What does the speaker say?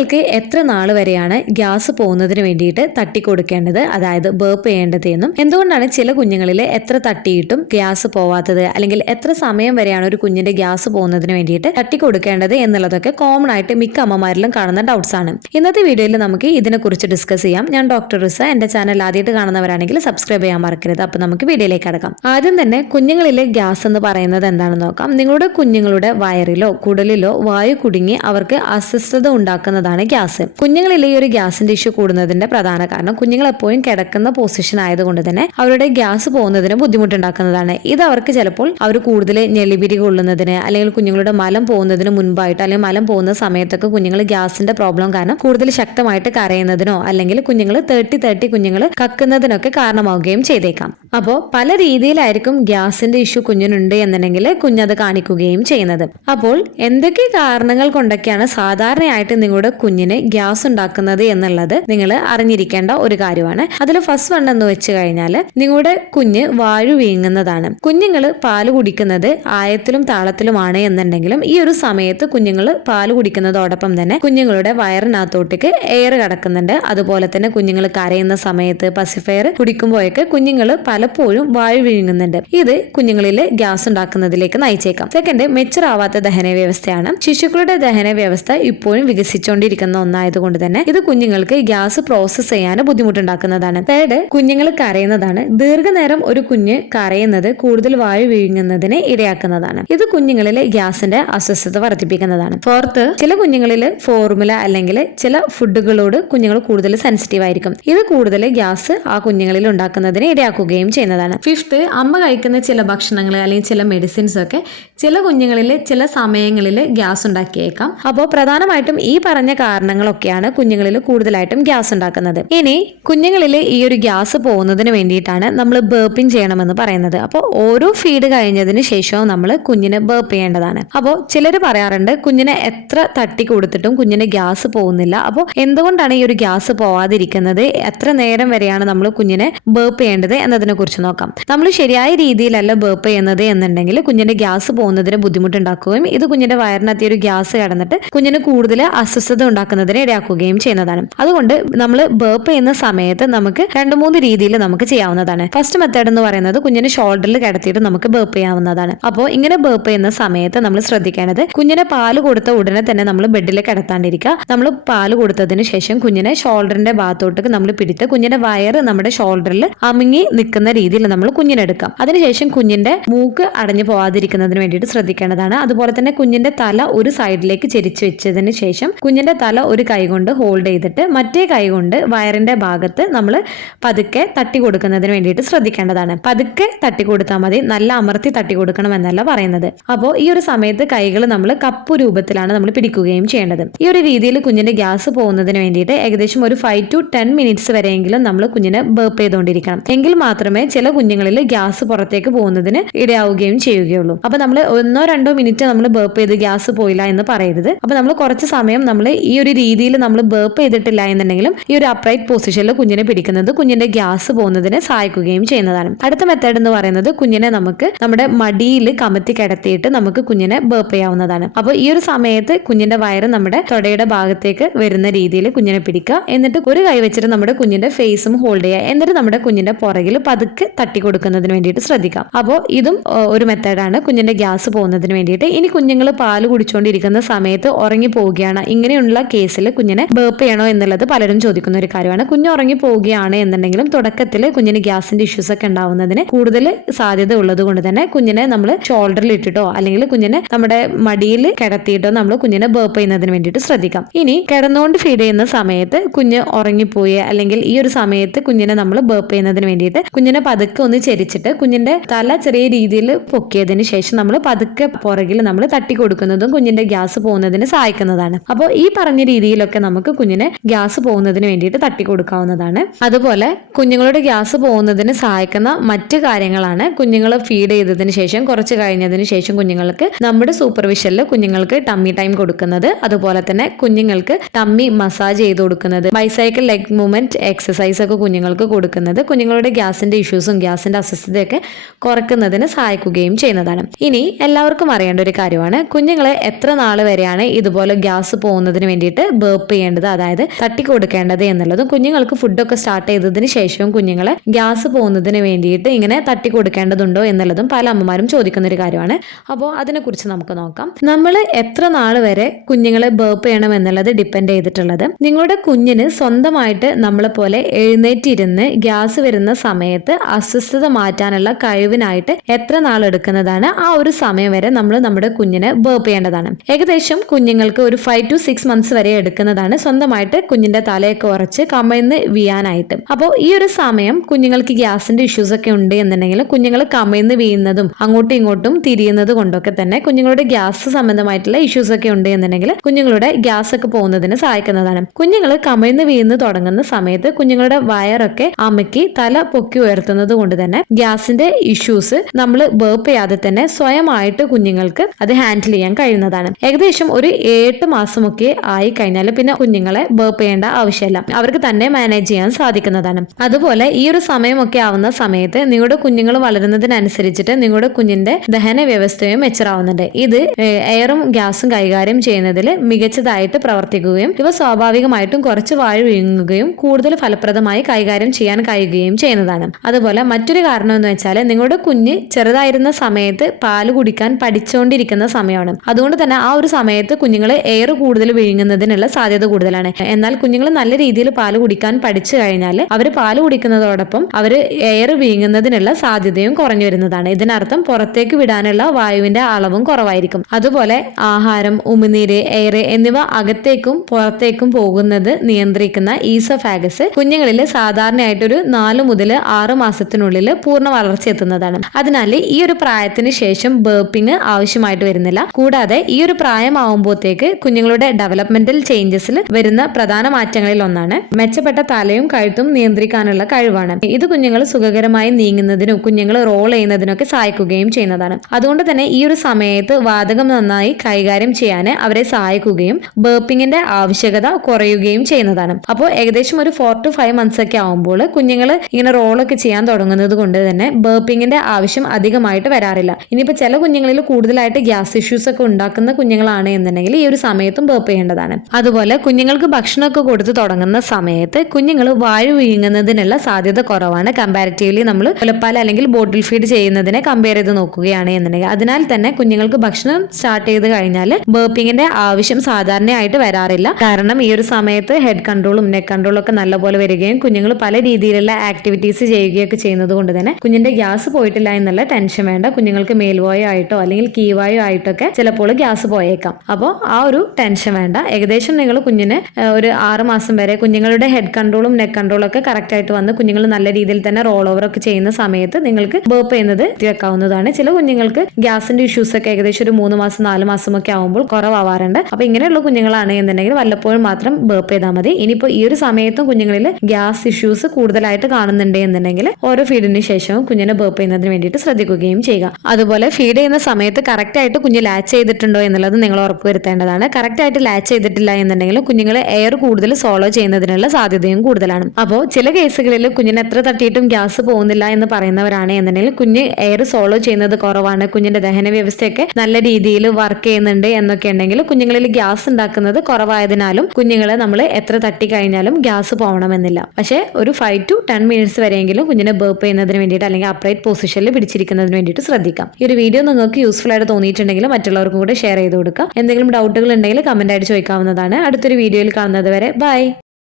കുഞ്ഞുങ്ങൾക്ക് എത്ര നാൾ വരെയാണ് ഗ്യാസ് പോകുന്നതിന് വേണ്ടിയിട്ട് തട്ടി കൊടുക്കേണ്ടത്? അതായത് ബേപ്പ് ചെയ്യേണ്ടത് എന്നും. എന്തുകൊണ്ടാണ് ചില കുഞ്ഞുങ്ങളിൽ എത്ര തട്ടിയിട്ടും ഗ്യാസ് പോവാത്തത്? അല്ലെങ്കിൽ എത്ര സമയം വരെയാണ് ഒരു കുഞ്ഞിന്റെ ഗ്യാസ് പോകുന്നതിന് വേണ്ടിയിട്ട് തട്ടിക്കൊടുക്കേണ്ടത് എന്നുള്ളതൊക്കെ കോമൺ ആയിട്ട് മിക്ക അമ്മമാരിലും കാണുന്ന ഡൗട്ട്സ് ആണ്. ഇന്നത്തെ വീഡിയോയിൽ നമുക്ക് ഇതിനെക്കുറിച്ച് ഡിസ്കസ് ചെയ്യാം. ഞാൻ ഡോക്ടർ റിസ. എന്റെ ചാനൽ ആദ്യമായിട്ട് കാണുന്നവരാണെങ്കിൽ സബ്സ്ക്രൈബ് ചെയ്യാൻ മറക്കരുത്. അപ്പൊ നമുക്ക് വീഡിയോയിലേക്ക് അടക്കാം ആദ്യം തന്നെ കുഞ്ഞുങ്ങളിലെ ഗ്യാസ് എന്ന് പറയുന്നത് എന്താണെന്ന് നോക്കാം. നിങ്ങളുടെ കുഞ്ഞുങ്ങളുടെ വയറിലോ കുടലിലോ വായു കുടുങ്ങി അവർക്ക് അസ്വസ്ഥത ഉണ്ടാക്കുന്നതാണ് ഗ്യാസ്. കുഞ്ഞുങ്ങളിൽ ഈ ഒരു ഗ്യാസിന്റെ ഇഷ്യൂ കൂടുന്നതിന്റെ പ്രധാന കാരണം കുഞ്ഞുങ്ങൾ എപ്പോഴും കിടക്കുന്ന പൊസിഷൻ ആയതുകൊണ്ട് തന്നെ അവരുടെ ഗ്യാസ് പോകുന്നതിന് ബുദ്ധിമുട്ടുണ്ടാക്കുന്നതാണ്. ഇത് അവർക്ക് ചിലപ്പോൾ അവർ കൂടുതൽ ഞെളിപിരി കൊള്ളുന്നതിന് അല്ലെങ്കിൽ കുഞ്ഞുങ്ങളുടെ മലം പോകുന്നതിന് മുൻപായിട്ട് അല്ലെങ്കിൽ മലം പോകുന്ന സമയത്തൊക്കെ കുഞ്ഞുങ്ങൾ ഗ്യാസിന്റെ പ്രോബ്ലം കാരണം കൂടുതൽ ശക്തമായിട്ട് കരയുന്നതിനോ അല്ലെങ്കിൽ കുഞ്ഞുങ്ങൾ തേർട്ടി തേർട്ടി കുഞ്ഞുങ്ങൾ കക്കുന്നതിനൊക്കെ കാരണമാവുകയും ചെയ്തേക്കാം. അപ്പോൾ പല രീതിയിലായിരിക്കും ഗ്യാസിന്റെ ഇഷ്യൂ കുഞ്ഞിനുണ്ട് എന്നുണ്ടെങ്കിൽ കുഞ്ഞത് കാണിക്കുകയും ചെയ്യുന്നത്. അപ്പോൾ എന്തൊക്കെ കാരണങ്ങൾ കൊണ്ടൊക്കെയാണ് സാധാരണയായിട്ട് നിങ്ങളുടെ കുഞ്ഞിന് ഗ്യാസ് ഉണ്ടാക്കുന്നത് എന്നുള്ളത് നിങ്ങൾ അറിഞ്ഞിരിക്കേണ്ട ഒരു കാര്യമാണ്. അതിൽ ഫസ്റ്റ് വൺ എന്ന് വെച്ച് കഴിഞ്ഞാൽ നിങ്ങളുടെ കുഞ്ഞ് വാഴു വീങ്ങുന്നതാണ്. കുഞ്ഞുങ്ങൾ പാൽ കുടിക്കുന്നത് ആയത്തിലും താളത്തിലുമാണ് എന്നുണ്ടെങ്കിലും ഈ ഒരു സമയത്ത് കുഞ്ഞുങ്ങൾ പാൽ കുടിക്കുന്നതോടൊപ്പം തന്നെ കുഞ്ഞുങ്ങളുടെ വയറിനകത്തോട്ടേക്ക് എയർ കടക്കുന്നുണ്ട്. അതുപോലെ തന്നെ കുഞ്ഞുങ്ങൾ കരയുന്ന സമയത്ത് പസിഫയർ കുടിക്കുമ്പോഴൊക്കെ കുഞ്ഞുങ്ങൾ പലപ്പോഴും വായു വിഴുങ്ങുന്നുണ്ട്. ഇത് കുഞ്ഞുങ്ങളിൽ ഗ്യാസ് ഉണ്ടാക്കുന്നതിലേക്ക് നയിച്ചേക്കാം. സെക്കൻഡ് മെച്ചർ ആവാത്ത ദഹന വ്യവസ്ഥയാണ്. ശിശുക്കളുടെ ദഹന വ്യവസ്ഥ ഇപ്പോഴും വികസിച്ചുകൊണ്ടിരിക്കുന്ന ഒന്നായതുകൊണ്ട് തന്നെ ഇത് കുഞ്ഞുങ്ങൾക്ക് ഗ്യാസ് പ്രോസസ് ചെയ്യാൻ ബുദ്ധിമുട്ടുണ്ടാക്കുന്നതാണ്. തേർഡ് കുഞ്ഞുങ്ങൾ കരയുന്നതാണ്. ദീർഘനേരം ഒരു കുഞ്ഞ് കരയുന്നത് കൂടുതൽ വായു വിഴുങ്ങുന്നതിന് ഇടയാക്കുന്നതാണ്. ഇത് കുഞ്ഞുങ്ങളിലെ ഗ്യാസിന്റെ അസ്വസ്ഥത വർദ്ധിപ്പിക്കുന്നതാണ്. ഫോർത്ത് ചില കുഞ്ഞുങ്ങളിൽ ഫോർമുല അല്ലെങ്കിൽ ചില ഫുഡുകളോട് കുഞ്ഞുങ്ങൾ കൂടുതൽ സെൻസിറ്റീവ് ആയിരിക്കും. ഇത് കൂടുതൽ ഗ്യാസ് ആ കുഞ്ഞുങ്ങളിൽ ഉണ്ടാക്കുന്നതിന് ഇടയാക്കുകയും ചെയ്യുന്നതാണ്. ഫിഫ്ത്ത് അമ്മ കഴിക്കുന്ന ചില ഭക്ഷണങ്ങൾ അല്ലെങ്കിൽ ചില മെഡിസിൻസ് ഒക്കെ ചില കുഞ്ഞുങ്ങളിൽ ചില സമയങ്ങളിൽ ഗ്യാസ് ഉണ്ടാക്കിയേക്കാം. അപ്പോൾ പ്രധാനമായിട്ടും ഈ പറഞ്ഞ കാരണങ്ങളൊക്കെയാണ് കുഞ്ഞുങ്ങളിൽ കൂടുതലായിട്ടും ഗ്യാസ് ഉണ്ടാക്കുന്നത്. ഇനി കുഞ്ഞുങ്ങളിൽ ഈ ഒരു ഗ്യാസ് പോകുന്നതിന് വേണ്ടിയിട്ടാണ് നമ്മൾ ബേപ്പിംഗ് ചെയ്യണമെന്ന് പറയുന്നത്. അപ്പോൾ ഓരോ ഫീഡ് കഴിഞ്ഞതിന് ശേഷവും നമ്മൾ കുഞ്ഞിന് ബേപ്പ് ചെയ്യേണ്ടതാണ്. അപ്പോൾ ചിലർ പറയാറുണ്ട് കുഞ്ഞിനെ എത്ര തട്ടി കൊടുത്തിട്ടും കുഞ്ഞിന് ഗ്യാസ് പോകുന്നില്ല. അപ്പോൾ എന്തുകൊണ്ടാണ് ഈ ഒരു ഗ്യാസ് പോവാതിരിക്കുന്നത്? എത്ര നേരം വരെയാണ് നമ്മൾ കുഞ്ഞിനെ ബേപ്പ് ചെയ്യേണ്ടത് എന്നതിനെ കുറിച്ച് നോക്കാം. നമ്മൾ ശരിയായ രീതിയിലല്ല ബേപ്പ് ചെയ്യുന്നത് എന്നുണ്ടെങ്കിൽ കുഞ്ഞിന്റെ ഗ്യാസ് പോകുന്നതിന് ബുദ്ധിമുട്ടുണ്ടാക്കുകയും ഇത് കുഞ്ഞിന്റെ വയറിനകത്ത് ഒരു ഗ്യാസ് കടന്നിട്ട് കുഞ്ഞിന് കൂടുതൽ അസ്വസ്ഥത ഉണ്ടാക്കുന്നതിന് ഇടയാക്കുകയും ചെയ്യുന്നതാണ്. അതുകൊണ്ട് നമ്മൾ ബേപ്പ് ചെയ്യുന്ന സമയത്ത് നമുക്ക് രണ്ട് മൂന്ന് രീതിയിൽ നമുക്ക് ചെയ്യാവുന്നതാണ്. ഫസ്റ്റ് മെത്തേഡ് എന്ന് പറയുന്നത് കുഞ്ഞിന് ഷോൾഡറിൽ കിടത്തിയിട്ട് നമുക്ക് ബേപ്പ് ചെയ്യാവുന്നതാണ്. അപ്പോൾ ഇങ്ങനെ ബേപ്പ് ചെയ്യുന്ന സമയത്ത് നമ്മൾ ശ്രദ്ധിക്കേണ്ടത് കുഞ്ഞിനെ പാൽ കൊടുത്ത ഉടനെ തന്നെ നമ്മൾ ബെഡിൽ കിടത്താണ്ടിരിക്കുക. നമ്മൾ പാൽ കൊടുത്തതിന് ശേഷം കുഞ്ഞിനെ ഷോൾഡറിന്റെ ഭാഗത്തോട്ട് നമ്മൾ പിടിച്ച് കുഞ്ഞിന്റെ വയറ് നമ്മുടെ ഷോൾഡറിൽ അമിങ്ങി നിൽക്കുന്ന രീതിയിൽ നമ്മൾ കുഞ്ഞിനെടുക്കാം. അതിനുശേഷം കുഞ്ഞിന്റെ മൂക്ക് അടഞ്ഞു പോവാതിരിക്കുന്നതിന് വേണ്ടിയിട്ട് ശ്രദ്ധിക്കേണ്ടതാണ്. അതുപോലെ തന്നെ കുഞ്ഞിന്റെ തല ഒരു സൈഡിലേക്ക് ചെരിച്ചു വെച്ചതിന് ശേഷം കുഞ്ഞിന്റെ തല ഒരു കൈ കൊണ്ട് ഹോൾഡ് ചെയ്തിട്ട് മറ്റേ കൈ കൊണ്ട് വയറിന്റെ ഭാഗത്ത് നമ്മൾ പതുക്കെ തട്ടി കൊടുക്കുന്നതിന് വേണ്ടിയിട്ട് ശ്രദ്ധിക്കേണ്ടതാണ്. പതുക്കെ തട്ടി കൊടുത്താൽ മതി. നല്ല അമർത്തി തട്ടി കൊടുക്കണം എന്നല്ല പറയുന്നത്. അപ്പോൾ ഈ ഒരു സമയത്ത് കൈകൾ നമ്മൾ കപ്പ് രൂപത്തിലാണ് നമ്മൾ പിടിക്കുകയും ചെയ്യേണ്ടത്. ഈ ഒരു രീതിയിൽ കുഞ്ഞിന്റെ ഗ്യാസ് പോകുന്നതിന് വേണ്ടിയിട്ട് ഏകദേശം ഒരു ഫൈവ് ടു ടെൻ മിനിറ്റ്സ് വരെയെങ്കിലും നമ്മൾ കുഞ്ഞിനെ ബേപ്പ് ചെയ്തുകൊണ്ടിരിക്കണം. എങ്കിൽ മാത്രമേ ചില കുഞ്ഞുങ്ങളിൽ ഗ്യാസ് പുറത്തേക്ക് പോകുന്നതിന് ഇടയാവുകയും ചെയ്യുകയുള്ളൂ. അപ്പൊ നമ്മൾ ഒന്നോ രണ്ടോ മിനിറ്റ് നമ്മൾ ബേപ്പ് ചെയ്ത് ഗ്യാസ് പോയില്ല എന്ന് പറയരുത്. അപ്പൊ നമ്മൾ കുറച്ച് സമയം നമ്മൾ ഈ ഒരു രീതിയിൽ നമ്മൾ ബേപ്പ് ചെയ്തിട്ടില്ല എന്നുണ്ടെങ്കിലും ഈ ഒരു അപ്രൈറ്റ് പൊസിഷനിൽ കുഞ്ഞിനെ പിടിക്കുന്നത് കുഞ്ഞിന്റെ ഗ്യാസ് പോകുന്നതിന് സഹായിക്കുകയും ചെയ്യുന്നതാണ്. അടുത്ത മെത്തേഡ് എന്ന് പറയുന്നത് കുഞ്ഞിനെ നമുക്ക് നമ്മുടെ മടിയിൽ കമത്തി കിടത്തിയിട്ട് നമുക്ക് കുഞ്ഞിനെ ബേപ്പ് ചെയ്യാവുന്നതാണ്. അപ്പോൾ ഈ ഒരു സമയത്ത് കുഞ്ഞിന്റെ വയറ് നമ്മുടെ തൊടയുടെ ഭാഗത്തേക്ക് വരുന്ന രീതിയിൽ കുഞ്ഞിനെ പിടിക്കുക. എന്നിട്ട് ഒരു കൈ വെച്ചിട്ട് നമ്മുടെ കുഞ്ഞിന്റെ ഫേസും ഹോൾഡ് ചെയ്യുക. എന്നിട്ട് നമ്മുടെ കുഞ്ഞിന്റെ പുറകിൽ പതുക്കെ തട്ടി കൊടുക്കുന്നതിന് വേണ്ടിയിട്ട് ശ്രദ്ധിക്കാം. അപ്പോൾ ഇതും ഒരു മെത്തേഡാണ്. കുഞ്ഞിന്റെ ഗ്യാസ് പോകുന്നതിന് വേണ്ടിയിട്ട്. ഇനി കുഞ്ഞുങ്ങൾ പാൽ കുടിച്ചുകൊണ്ടിരിക്കുന്ന സമയത്ത് ഉറങ്ങി പോവുകയാണ്. ഇങ്ങനെയുള്ള കേസിൽ കുഞ്ഞിനെ ബേപ്പ് ചെയ്യണോ എന്നുള്ളത് പലരും ചോദിക്കുന്ന ഒരു കാര്യമാണ്. കുഞ്ഞ് ഉറങ്ങി പോവുകയാണ് എന്നുണ്ടെങ്കിലും തുടക്കത്തിൽ കുഞ്ഞിന് ഗ്യാസിന്റെ ഇഷ്യൂസ് ഒക്കെ ഉണ്ടാവുന്നതിന് കൂടുതൽ സാധ്യത ഉള്ളത് കൊണ്ട് തന്നെ കുഞ്ഞിനെ നമ്മൾ ഷോൾഡറിൽ ഇട്ടിട്ടോ അല്ലെങ്കിൽ കുഞ്ഞിനെ നമ്മുടെ മടിയിൽ കിടത്തിയിട്ടോ നമ്മൾ കുഞ്ഞിനെ ബേപ്പ് ചെയ്യുന്നതിന് വേണ്ടിയിട്ട് ശ്രദ്ധിക്കാം. ഇനി കിടന്നുകൊണ്ട് ഫീഡ് ചെയ്യുന്ന സമയത്ത് കുഞ്ഞ് ഉറങ്ങിപ്പോയി അല്ലെങ്കിൽ ഈ ഒരു സമയത്ത് കുഞ്ഞിനെ നമ്മൾ ബേപ്പ് ചെയ്യുന്നതിന് വേണ്ടിയിട്ട് കുഞ്ഞിനെ പതുക്കെ ഒന്ന് ചെരിച്ചിട്ട് കുഞ്ഞിന്റെ തല ചെറിയ രീതിയിൽ പൊക്കിയതിന് ശേഷം നമ്മൾ പതുക്കെ പുറകിൽ നമ്മൾ തട്ടി കൊടുക്കുന്നതും കുഞ്ഞിന്റെ ഗ്യാസ് പോകുന്നതിന് സഹായിക്കുന്നതാണ്. അപ്പോൾ ഈ പറഞ്ഞ രീതിയിലൊക്കെ നമുക്ക് കുഞ്ഞിനെ ഗ്യാസ് പോകുന്നതിന് വേണ്ടിയിട്ട് തട്ടി കൊടുക്കാവുന്നതാണ്. അതുപോലെ കുഞ്ഞുങ്ങളുടെ ഗ്യാസ് പോകുന്നതിന് സഹായിക്കുന്ന മറ്റു കാര്യങ്ങളാണ് കുഞ്ഞുങ്ങൾ ഫീഡ് ചെയ്തതിന് ശേഷം കുറച്ച് കഴിഞ്ഞതിന് ശേഷം കുഞ്ഞുങ്ങൾക്ക് നമ്മുടെ സൂപ്പർവിഷനിൽ കുഞ്ഞുങ്ങൾക്ക് ടമ്മി ടൈം കൊടുക്കുന്നത്. അതുപോലെ തന്നെ കുഞ്ഞുങ്ങൾക്ക് ടമ്മി മസാജ് ചെയ്ത് കൊടുക്കുന്നത്. ബൈസൈക്കിൾ ലെഗ് മൂവ്മെന്റ് എക്സസൈസ് ഒക്കെ കുഞ്ഞുങ്ങൾക്ക് കൊടുക്കുന്നത്. കുഞ്ഞുങ്ങളുടെ ഗ്യാസിന്റെ ഇഷ്യൂസും ഗ്യാസിന്റെ അസ്വസ്ഥതയൊക്കെ കുറയ്ക്കുന്നതിന് സഹായിക്കുകയും ചെയ്യുന്നതാണ്. ഇനി എല്ലാവർക്കും അറിയേണ്ട ഒരു കാര്യമാണ്. കുഞ്ഞുങ്ങളെ എത്ര നാൾ വരെയാണ് ഇതുപോലെ ഗ്യാസ് പോകുന്നതിന് വേണ്ടിയിട്ട് ബേപ്പ് ചെയ്യേണ്ടത്? അതായത് തട്ടി കൊടുക്കേണ്ടത് എന്നുള്ളതും കുഞ്ഞുങ്ങൾക്ക് ഫുഡൊക്കെ സ്റ്റാർട്ട് ചെയ്തതിന് ശേഷവും കുഞ്ഞുങ്ങളെ ഗ്യാസ് പോകുന്നതിന് വേണ്ടിയിട്ട് ഇങ്ങനെ തട്ടി കൊടുക്കേണ്ടതുണ്ടോ എന്നുള്ളതും പല അമ്മമാരും ചോദിക്കുന്ന ഒരു കാര്യമാണ്. അപ്പോൾ അതിനെക്കുറിച്ച് നമുക്ക് നോക്കാം. നമ്മൾ എത്ര നാൾ വരെ കുഞ്ഞുങ്ങളെ ബേപ്പ് ചെയ്യണം എന്നുള്ളത് ഡിപ്പെൻഡ് ചെയ്തിട്ടുള്ളത്? നിങ്ങളുടെ കുഞ്ഞിന് സ്വന്തമായിട്ട് നമ്മളെ പോലെ എഴുന്നേറ്റിരുന്ന് ഗ്യാസ് വരുന്ന സമയത്ത് അസ്വസ്ഥത മാറ്റാനുള്ള കഴിവിനായിട്ട് എത്ര നാൾ എടുക്കുന്നതാണ് ആ ഒരു സമയം വരെ നമ്മൾ നമ്മുടെ കുഞ്ഞിനെ ബേപ്പ് ചെയ്യേണ്ടതാണ്. ഏകദേശം കുഞ്ഞുങ്ങൾക്ക് ഒരു ഫൈവ് ടു സിക്സ് മന്ത്സ് വരെ എടുക്കുന്നതാണ് സ്വന്തമായിട്ട് കുഞ്ഞിന്റെ തലയൊക്കെ ഉറച്ച് കമഴ്ന്ന് വീയാനായിട്ട് അപ്പോൾ ഈ ഒരു സമയം കുഞ്ഞുങ്ങൾക്ക് ഗ്യാസിന്റെ ഇഷ്യൂസ് ഒക്കെ ഉണ്ട് എന്നുണ്ടെങ്കിൽ കുഞ്ഞുങ്ങൾ കമഴ്ന്ന് വീയുന്നതും അങ്ങോട്ടും ഇങ്ങോട്ടും തിരിയുന്നത് കൊണ്ടൊക്കെ തന്നെ കുഞ്ഞുങ്ങളുടെ ഗ്യാസ് സംബന്ധമായിട്ടുള്ള ഇഷ്യൂസ് ഒക്കെ ഉണ്ട് എന്നുണ്ടെങ്കിൽ കുഞ്ഞുങ്ങളുടെ ഗ്യാസ് ഒക്കെ പോകുന്നതിന് സഹായിക്കുന്നതാണ്. കുഞ്ഞുങ്ങൾ കമഴ്ന്ന് വീഴുന്നു തുടങ്ങുന്ന സമയത്ത് കുഞ്ഞുങ്ങളുടെ വയറൊക്കെ അമക്കി തല പൊക്കി ഉയർത്തുന്നത് കൊണ്ട് തന്നെ ഗ്യാസിന്റെ ഇഷ്യൂസ് നമ്മൾ ബേർപ്പ് ചെയ്യാതെ തന്നെ സ്വയമായിട്ട് കുഞ്ഞുങ്ങൾക്ക് അത് ഹാൻഡിൽ ചെയ്യാൻ കഴിയുന്നതാണ്. ഏകദേശം ഒരു എട്ട് മാസമൊക്കെ ആയി കഴിഞ്ഞാൽ പിന്നെ കുഞ്ഞുങ്ങളെ ബേർപ്പ് ചെയ്യേണ്ട ആവശ്യമില്ല. അവർക്ക് തന്നെ മാനേജ് ചെയ്യാൻ സാധിക്കുന്നതാണ്. അതുപോലെ ഈ ഒരു സമയമൊക്കെ ആവുന്ന സമയത്ത് നിങ്ങളുടെ കുഞ്ഞുങ്ങൾ വളരുന്നതിനനുസരിച്ചിട്ട് നിങ്ങളുടെ കുഞ്ഞിന്റെ ദഹന വ്യവസ്ഥയും മെച്ചറാവുന്നുണ്ട് ഇത് എയറും ഗ്യാസും കൈകാര്യം ചെയ്യുന്നതിൽ മികച്ചതായിട്ട് പ്രവർത്തിക്കുകയും ഇവ സ്വാഭാവികമായിട്ടും കുറച്ച് വാഴ വിഴുങ്ങുകയും കൂടുതൽ ഫലപ്രദമായി കൈകാര്യം ചെയ്യാൻ കഴിയുകയും ചെയ്യുന്നതാണ്. അതുപോലെ മറ്റൊരു കാരണം എന്ന് വെച്ചാൽ നിങ്ങളുടെ കുഞ്ഞ് ചെറുതായിരുന്ന സമയത്ത് പാൽ കുടിക്കാൻ പഠിച്ചുകൊണ്ടിരിക്കുന്ന സമയമാണ്. അതുകൊണ്ട് തന്നെ ആ ഒരു സമയത്ത് കുഞ്ഞുങ്ങൾ എയർ കൂടുതൽ വിഴുങ്ങുന്നതിനുള്ള സാധ്യത കൂടുതലാണ്. എന്നാൽ കുഞ്ഞുങ്ങൾ നല്ല രീതിയിൽ പാൽ കുടിക്കാൻ പഠിച്ചു കഴിഞ്ഞാൽ അവർ പാൽ കുടിക്കുന്നതോടൊപ്പം അവർ എയർ വീങ്ങുന്നതിനുള്ള സാധ്യതയും കുറഞ്ഞു വരുന്നതാണ്. ഇതിനർത്ഥം പുറത്തേക്ക് വിടാനുള്ള വായുവിന്റെ അളവും കുറവായിരിക്കും. അതുപോലെ ആഹാരം ഉമിനീര് എയർ എന്നിവ അകത്തേക്കും പുറത്തേക്കും പോകുന്നത് നിയന്ത്രിക്കുന്ന ഈസോഫാഗസ് കുഞ്ഞുങ്ങളിൽ സാധാരണയായിട്ടൊരു നാല് മുതൽ ആറ് മാസത്തിനുള്ളിൽ പൂർണ വളർച്ച എത്തുന്നതാണ്. അതിനാൽ ഈ ഒരു പ്രായത്തിന് ശേഷം ബേർപ്പിംഗ് ആവശ്യമായിട്ട് വരുന്നില്ല. കൂടാതെ ഈ ഒരു പ്രായമാവുമ്പോഴത്തേക്ക് കുഞ്ഞുങ്ങളുടെ ഡെവലപ്മെന്റൽ ചേഞ്ചസിൽ വരുന്ന പ്രധാന മാറ്റങ്ങളിൽ ഒന്നാണ് മെച്ചപ്പെട്ട തലയും കഴുത്തും നിയന്ത്രിക്കാനുള്ള കഴിവാണ്. ഇത് കുഞ്ഞുങ്ങൾ സുഖകരമായി നീങ്ങുന്നതിനും കുഞ്ഞുങ്ങൾ റോൾ ചെയ്യുന്നതിനൊക്കെ സഹായിക്കുകയും ചെയ്യുന്നതാണ്. അതുകൊണ്ട് തന്നെ ഈ ഒരു സമയത്ത് വാതകം നന്നായി കൈകാര്യം ചെയ്യാൻ അവരെ സഹായിക്കുകയും ബേർപ്പിങ്ങിന്റെ ആവശ്യകത കുറയുകയും ചെയ്യുന്നതാണ്. അപ്പോൾ ഏകദേശം ഒരു ഫോർ ടു ഫൈവ് മന്ത്സ് ഒക്കെ ആവുമ്പോൾ കുഞ്ഞുങ്ങൾ ഇങ്ങനെ റോളൊക്കെ ചെയ്യാൻ തുടങ്ങുന്നത് കൊണ്ട് തന്നെ ബേർപ്പിങ്ങിന്റെ ആവശ്യം അധികമായിട്ട് വരാറില്ല. ഇനിയിപ്പോൾ ചില കുഞ്ഞുങ്ങളിൽ കൂടുതലായിട്ട് ഗ്യാസ് ഇഷ്യൂസ് ഒക്കെ ഉണ്ടാക്കുന്ന കുഞ്ഞുങ്ങളാണ് എന്നുണ്ടെങ്കിൽ ഈ ഒരു സമയത്തും ബേർപ്പ് ചെയ്യേണ്ടതാണ്. അതുപോലെ കുഞ്ഞുങ്ങൾക്ക് ഭക്ഷണമൊക്കെ കൊടുത്ത് തുടങ്ങുന്ന സമയത്ത് കുഞ്ഞുങ്ങൾ വായു വീങ്ങുന്നതിനുള്ള സാധ്യത കുറവാണ്. കമ്പാരിറ്റീവ്ലി നമ്മൾ മുലപ്പാൽ അല്ലെങ്കിൽ ബോട്ടിൽ ഫീഡ് ചെയ്യുന്നതിനെ കമ്പയർ ചെയ്ത് നോക്കുകയാണ് എന്നുണ്ടെങ്കിൽ. അതിനാൽ തന്നെ കുഞ്ഞുങ്ങൾക്ക് ഭക്ഷണം സ്റ്റാർട്ട് ചെയ്ത് കഴിഞ്ഞാൽ ബേർപ്പിങ്ങിന്റെ ആവശ്യം സാധാരണയായിട്ട് വരാറില്ല. കാരണം ഈ ഒരു സമയത്ത് ഹെഡ് കൺട്രോളും നെക്ക് കൺട്രോളും ഒക്കെ നല്ലപോലെ വരികയും കുഞ്ഞുങ്ങൾ പല രീതിയിലുള്ള ആക്ടിവിറ്റീസ് ചെയ്യുകയൊക്കെ ചെയ്യുന്നത് കൊണ്ട് തന്നെ കുഞ്ഞിന്റെ ഗ്യാസ് പോയിട്ടില്ല എന്നുള്ള ടെൻഷൻ വേണ്ട. കുഞ്ഞുങ്ങൾക്ക് മേൽവായോ ആയിട്ടോ അല്ലെങ്കിൽ കീവായോ ആയിട്ടൊക്കെ ചിലപ്പോൾ ഗ്യാസ് പോയേക്കാം. അപ്പോൾ ആ ഒരു ടെൻഷൻ വേണ്ട. ഏകദേശം നിങ്ങൾ കുഞ്ഞിന് ഒരു ആറ് മാസം വരെ കുഞ്ഞുങ്ങളുടെ ഹെഡ് കൺട്രോളും നെക്ക് കൺട്രോളും ഒക്കെ കറക്റ്റ് ആയിട്ട് വന്ന് കുഞ്ഞുങ്ങൾ നല്ല രീതിയിൽ തന്നെ റോൾ ഓവർ ഒക്കെ ചെയ്യുന്ന സമയത്ത് നിങ്ങൾക്ക് ബേപ്പ് ചെയ്യുന്നത് വെക്കാവുന്നതാണ് ചില കുഞ്ഞുങ്ങൾക്ക് ഗ്യാസിന്റെ ഇഷ്യൂസ് ഒക്കെ ഏകദേശം ഒരു മൂന്ന് മാസം നാല് മാസം ഒക്കെ ആവുമ്പോൾ കുറവാവാറുണ്ട്. അപ്പൊ ഇങ്ങനെയുള്ള കുഞ്ഞുങ്ങളാണ് എന്നുണ്ടെങ്കിൽ വല്ലപ്പോഴും മാത്രം ബേപ്പ് ചെയ്താൽ മതി. ഇനിയിപ്പോൾ ഈ ഒരു സമയത്തും കുഞ്ഞുങ്ങളിൽ ഗ്യാസ് ഇഷ്യൂസ് കൂടുതലായിട്ട് കാണുന്നുണ്ട് എന്നുണ്ടെങ്കിൽ ഓരോ ഫീഡിന് ശേഷവും കുഞ്ഞിനെ ബേപ്പ് ചെയ്യുന്നതിന് വേണ്ടിയിട്ട് ശ്രദ്ധിക്കുകയും ചെയ്യുക. അതുപോലെ ഫീഡ് ചെയ്യുന്ന സമയത്ത് കറക്റ്റ് ആയിട്ട് കുഞ്ഞ് ലാച്ച് ചെയ്തിട്ടുണ്ടോ എന്നുള്ളത് നിങ്ങൾ ഉറപ്പ് വരുത്തേണ്ടതാണ് കറക്റ്റ് ആയിട്ട് ലാച്ച് ചെയ്തിട്ടില്ല എന്നുണ്ടെങ്കിൽ കുഞ്ഞുങ്ങൾ എയർ കൂടുതൽ സോളോ ചെയ്യുന്നതിനുള്ള സാധ്യതയും കൂടുതലാണ്. അപ്പോൾ ചില കേസുകളിൽ കുഞ്ഞിന് എത്ര തട്ടിയിട്ടും ഗ്യാസ് പോകുന്നില്ല എന്ന് പറയുന്നവരാണ് എന്നുണ്ടെങ്കിൽ കുഞ്ഞ് എയർ സോളോ ചെയ്യുന്നത് കുറവാണ് കുഞ്ഞിന്റെ ദഹന വ്യവസ്ഥയൊക്കെ നല്ല രീതിയിൽ വർക്ക് ചെയ്യുന്നുണ്ട് എന്നൊക്കെ ഉണ്ടെങ്കിൽ കുഞ്ഞുങ്ങളിൽ ഗ്യാസ് ഉണ്ടാക്കുന്നത് കുറവായതിനാലും കുഞ്ഞുങ്ങളെ നമ്മൾ എത്ര തട്ടി കഴിഞ്ഞാലും ഗ്യാസ് പോകണമെന്നില്ല പക്ഷേ ഒരു ഫൈവ് ടു ടെൻ മിനിറ്റ്സ് വരെയെങ്കിലും കുഞ്ഞിനെ ബേപ്പ് ചെയ്യുന്നതിന് വേണ്ടിയിട്ട് അല്ലെങ്കിൽ അപ്രൈറ്റ് പൊസിഷനിൽ പിടിച്ചിരിക്കുന്നതിന് വേണ്ടിയിട്ട് ശ്രദ്ധിക്കാം. ഈ ഒരു വീഡിയോ നിങ്ങൾക്ക് യൂസ്ഫുൾ ആയിട്ട് തോന്നിയിട്ടുണ്ടെങ്കിൽ മറ്റുള്ളവർക്കും കൂടെ ഷെയർ ചെയ്ത് കൊടുക്കുക എന്തെങ്കിലും ഡൗട്ടുകൾ ഉണ്ടെങ്കിൽ കമന്റ് ആയിട്ട് ചോദിക്കാവുന്നതാണ്. അടുത്തൊരു വീഡിയോയിൽ കാണുന്നത് വരെ ബൈ